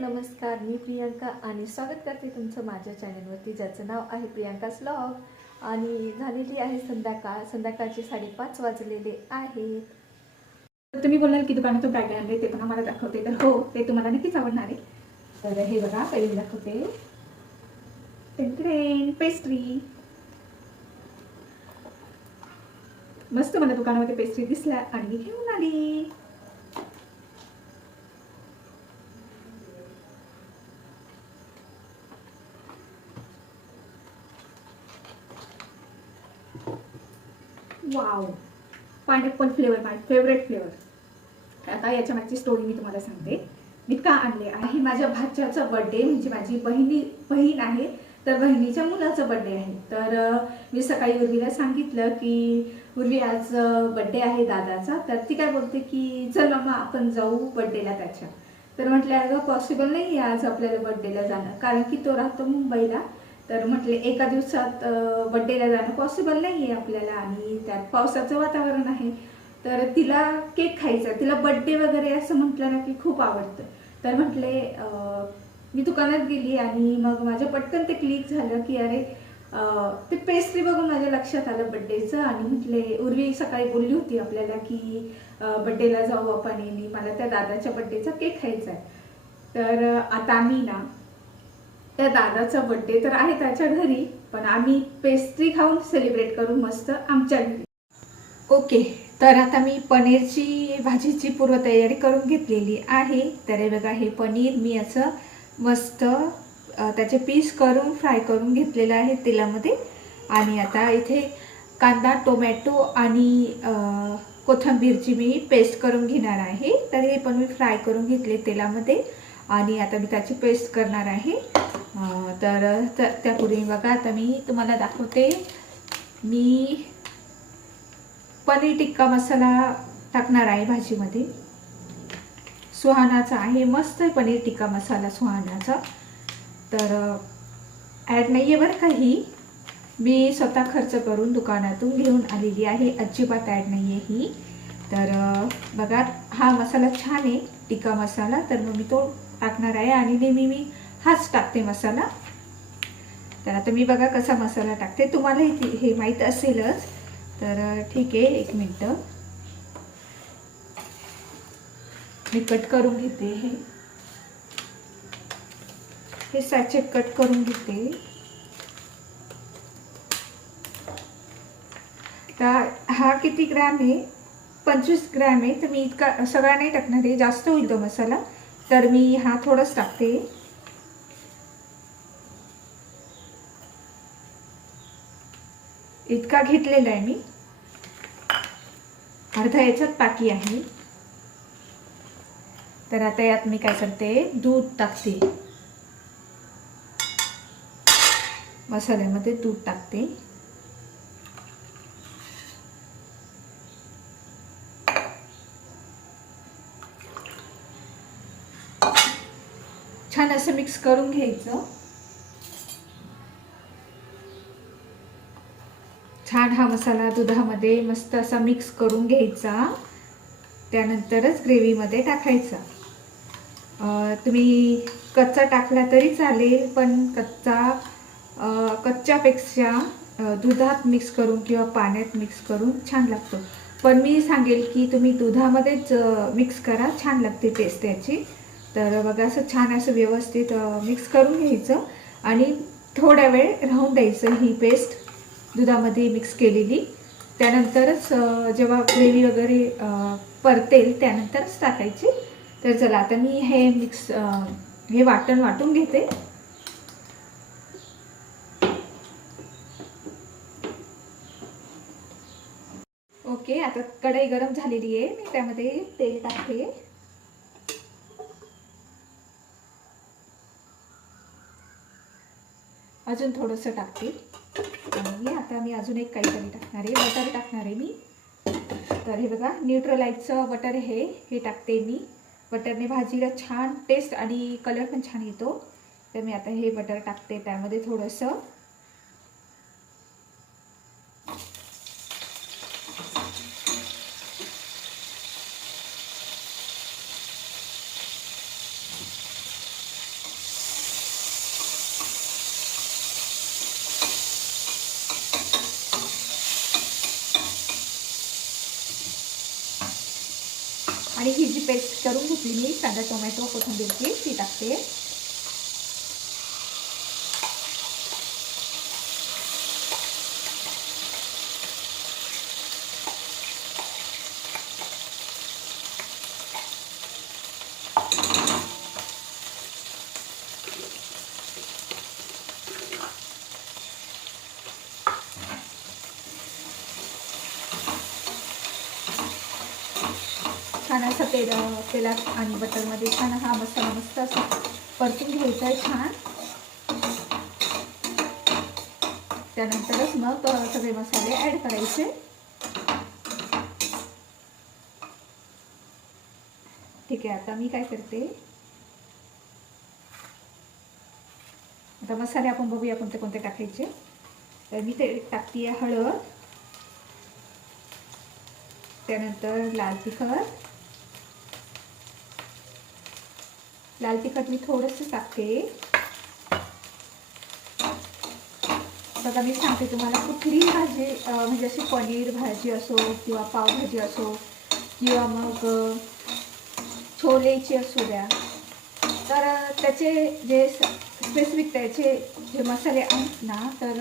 नमस्कार मी प्रियांका आणि स्वागत करते तुमचं माझ्या चॅनलवरती ज्याचं नाव आहे प्रियांका स्लॉग आणि झालेली आहे संध्याकाळ संध्याकाळचे साडेपाच वाजलेले आहेत तर तुम्ही बोलाल की दुकानातून बॅग काय आणले ते पण आम्हाला दाखवते. तर हो ते तुम्हाला नक्कीच आवडणार आहे. तर हे बघा पहिले दाखवते. पेस्ट्री मस्त मला दुकानामध्ये पेस्ट्री दिसल्या आणि घेऊन आली. वाव पायनॅपल फ्लेवर माझी फेवरेट फ्लेवर आता याच्या मागची स्टोरी मी तुम्हाला सांगते. मी का आणले आहे माझ्या भाच्याचा बर्थडे म्हणजे माझी बहिणी बहीण आहे तर बहिणीच्या मुलाचा बर्थडे आहे. तर मी सकाळी उर्वीला सांगितलं की उर्वी आज बड्डे आहे दादाचा तर ती काय बोलते की चल मग आपण जाऊ बड्डेला त्याच्या. तर म्हटलं अगं पॉसिबल नाही आहे आज आपल्याला बड्डेला जाणं कारण की तो राहतो मुंबईला तर म्हटले एका दिवसात बड्डेला जाणं पॉसिबल नाही आहे आपल्याला आणि त्यात पावसाचं वातावरण आहे. तर तिला केक खायचा तिला बड्डे वगैरे असं म्हटलं ना की खूप आवडतं. तर म्हटले मी दुकानात गेली आणि मग माझं पटकन ते क्लिक झालं की अरे ते पेस्ट्री बघून माझ्या लक्षात आलं बड्डेचं आणि म्हटले उर्वी सकाळी बोलली होती आपल्याला की बड्डेला जाऊ आपण आणि मला त्या दादाच्या बड्डेचा केक खायचा आहे तर आता आम्ही ना त्या दादाचा बर्थडे तर आहे त्याच्या घरी पण आम्ही पेस्ट्री खाऊन सेलिब्रेट करू मस्त आमच्या घरी. ओके तर आता मी पनीरची भाजीची पूर्वतयारी करून घेतलेली आहे. तर हे बघा हे पनीर मी असं मस्त त्याचे पीस करून फ्राय करून घेतलेलं आहे तेलामध्ये. आणि आता इथे कांदा टोमॅटो आणि कोथंबीरची कोथिंबीरची मी पेस्ट करून घेणार आहे. तर हे पण मी फ्राय करून घेतले तेलामध्ये. आणि आता मी त्याची पेस्ट करणार आहे. तर त्यापूर्वी बघा आता मी तुम्हाला दाखवते. मी पनीर टिक्का मसाला टाकणार आहे भाजीमध्ये. सुहानाचा आहे मस्त आहे पनीर टिक्का मसाला सुहानाचा. तर ॲड नाही आहे बरं का ही मी स्वतः खर्च करून दुकानातून घेऊन आलेली आहे. अजिबात ॲड नाही आहे ही. तर बघा हा मसाला छान आहे टिक्का मसाला. तर मग मी तो टाकणार आहे आणि नेहमी मी हाच टाकते मसाला. तर आता मी बघा कसा मसाला टाकते. तुम्हाला हे हे माहीत असेलच. तर ठीक आहे एक मिनटं. मी कट करून घेते हे. हे सॅचेट कट करून घेते. तर हा किती ग्रॅम आहे? पंचवीस ग्रॅम आहे. तर मी इतका सगळा नाही टाकणार आहे. जास्त होईल तो मसाला. तर मी हा थोडंच टाकते. इतका घेतलेला आहे मी. अर्धा याच्यात पाकी आहे. तर आता यात मी काय करते? दूध टाकते. मसाल्यामध्ये दूध टाकते. छान असं मिक्स करून घ्यायचं. हा मसाला दुधामध्ये मस्त असा मिक्स करून घ्यायचा. त्यानंतरच ग्रेव्हीमध्ये टाकायचा. तुम्ही कच्चा टाकला तरी चालेल पण कच्चा कच्च्यापेक्षा दुधात मिक्स करून किंवा पाण्यात मिक्स करून छान लागतो. पण मी सांगेल की तुम्ही दुधामध्येच मिक्स करा छान लागते टेस्ट त्याची. तर बघा असं छान असं व्यवस्थित मिक्स करून घ्यायचं. आणि थोड्या वेळ राहून द्यायचं ही पेस्ट दुधामध्ये मिक्स केलेली. त्यानंतरच जेव्हा ग्रेव्ही वगैरे परतेल त्यानंतरच टाकायची. तर चला आता मी हे मिक्स हे वाटण वाटून घेते. ओके आता कढई गरम झालेली आहे. मी त्यामध्ये तेल टाकते. अजून थोडंसं टाकते. आणि आता मी अजून एक काहीतरी टाकणार आहे. बटर टाकणार आहे मी. तर हे बघा न्यूट्रलाईटचं बटर हे हे टाकते मी. बटरने भाजीला छान टेस्ट आणि कलर पण छान येतो. तर मी आता हे बटर टाकते त्यामध्ये थोडंसं. आणि ही जी पेस्ट करून घेतली मी कांदा टोमॅटो कोथिंबीरची ती टाकते. छान असा तेल तेलात आणि बटरमध्ये छान हा मसाला मस्त असा परतून घ्यायचा आहे छान. त्यानंतरच मग सगळे मसाले ॲड करायचे. ठीक आहे आता मी काय करते? आता मसाले आपण बघूया कोणते कोणते टाकायचे. तर मी ते टाकते हळद. त्यानंतर लाल तिखट. लाल तिखट मी थोडंसं टाकते. बघा मी सांगते तुम्हाला कुठलीही भाजी म्हणजे अशी पनीर भाजी असो किंवा पावभाजी असो किंवा मग छोलेची असू द्या. तर त्याचे जे स्पेसिफिक त्याचे जे मसाले आहेत ना तर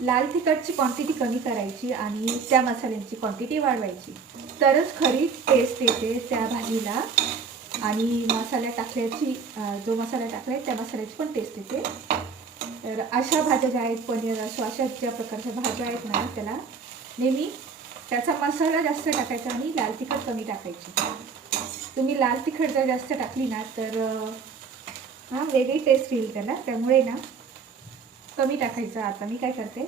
लाल तिखटची क्वांटिटी कमी करायची आणि त्या मसाल्यांची क्वांटिटी वाढवायची. तरच खरी टेस्ट येते त्या भाजीला. आणि मसाला टाकल्याची जो मसाला टाकला आहे त्या मसाल्याची पण टेस्ट येते. तर अशा भाज्या ज्या आहेत पनीर असो अशा ज्या प्रकारच्या भाज्या आहेत ना त्याला नेहमी त्याचा मसाला जास्त टाकायचा आणि लाल तिखट कमी टाकायची. तुम्ही लाल तिखट जर जास्त टाकली ना तर हां वेगळी टेस्ट येईल त्याला. त्यामुळे ना कमी टाकायचं. आता मी काय करते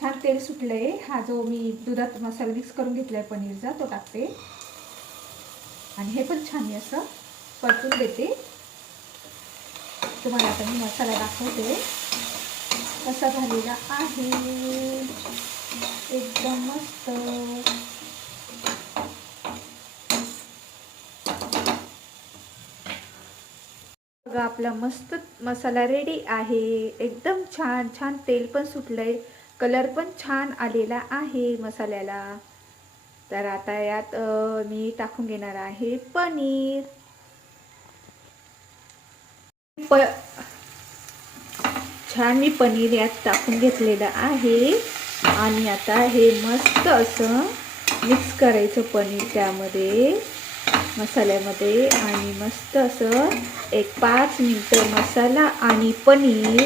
छान तेल सुटलं आहे हा जो मी दुधात मसाला मिक्स करून घेतला आहे पनीरचा तो टाकते. आणि हे पण छान मी असं परतून देते. तुम्हाला आता मी मसाला दाखवते. कसा झालेला आहे? एकदम मस्त. बघा आपला मस्त मसाला रेडी आहे. एकदम छान छान तेल पण सुटलंय. कलर पण छान आलेला आहे मसाल्याला. तर आता यात मी टाकून घेणार आहे पनीर. प छान मी पनीर यात टाकून घेतलेलं आहे. आणि आता हे मस्त असं मिक्स करायचं पनीर त्यामध्ये मसाल्यामध्ये. आणि मस्त असं एक पाच मिनटं मसाला आणि पनीर.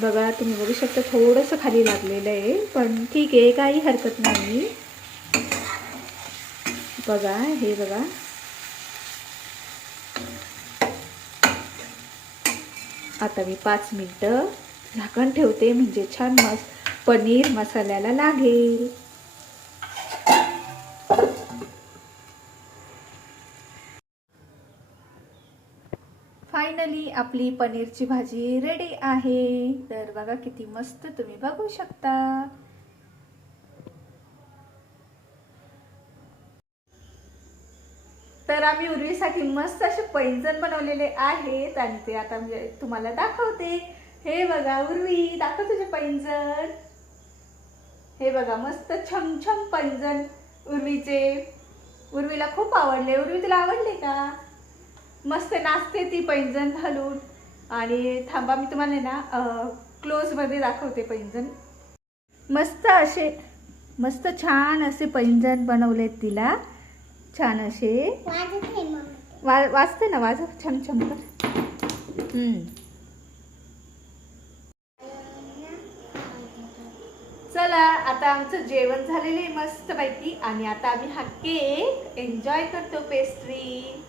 बघा तुम्ही बघू शकता थोडंसं खाली लागलेलं आहे पण ठीक आहे काही हरकत नाही. बघा हे बघा. आता मी पाच मिनटं झाकण ठेवते म्हणजे छान मस पनीर मसाल्याला लागेल. फायनली आपली पनीरची भाजी रेडी आहे. तर बघा किती मस्त तुम्ही बघू शकता. आम्ही उर्वीसाठी मस्त असे पैंजण बनवलेले आहेत आणि ते आता म्हणजे तुम्हाला दाखवते. हे बघा उर्वी दाखव तुझे पैंजण. हे बघा मस्त छमछम पैंजण उर्वीचे. उर्वीला खूप आवडले. उर्वी तुला आवडले का? मस्त नाचते ती पैंजण घालून आणि थांबा मी तुम्हाला ना क्लोजमध्ये दाखवते पैंजण. मस्त असे मस्त छान असे पैंजण बनवलेत तिला. छान असे. वाजत आहे मम्मी. वा वाजते ना वाज छान छान कर. हम्म. चला आता आमचं जेवण झालेलं आहे मस्त पैकी आणि आता आम्ही हा केक एन्जॉय करतो पेस्ट्री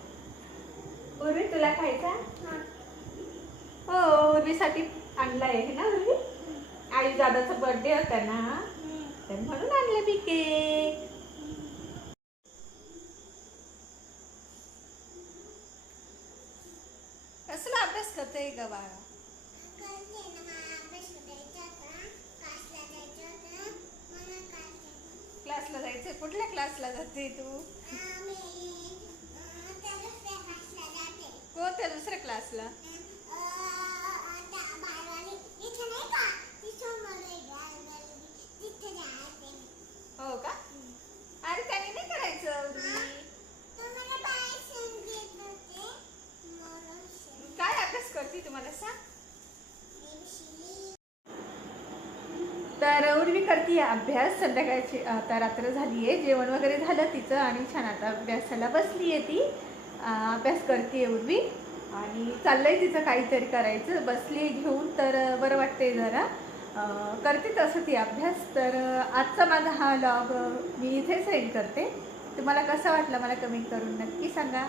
उर्वी तुला खायचा? हो. उर्वीसाठी आणलाय हे ना उर्वी? आई दादाचा बर्थडे होता ना? तर म्हणून आणलं मी केक कसला अभ्यास करते ग बाळा? क्लासला जायचंय? कुठल्या क्लासला जाते तू? कोणत्या दुसऱ्या क्लासला हो का अरे त्याने नाही करायचं तुम्हाला सांग. तर उर्वी करते अभ्यास. संध्याकाळची आता रात्र झाली आहे. जेवण वगैरे झालं तिचं आणि छान आता अभ्यासाला बसली आहे ती. अभ्यास करते उर्वी. आणि चाललंय तिचं काहीतरी करायचं. बसली घेऊन तर बरं वाटतंय जरा. करते तसं ती अभ्यास. तर आजचा माझा हा लॉग मी इथे सेंड करते. तुम्हाला कसा वाटला मला कमेंट करून नक्की सांगा.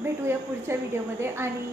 भेटूया पुढच्या व्हिडिओमध्ये आणि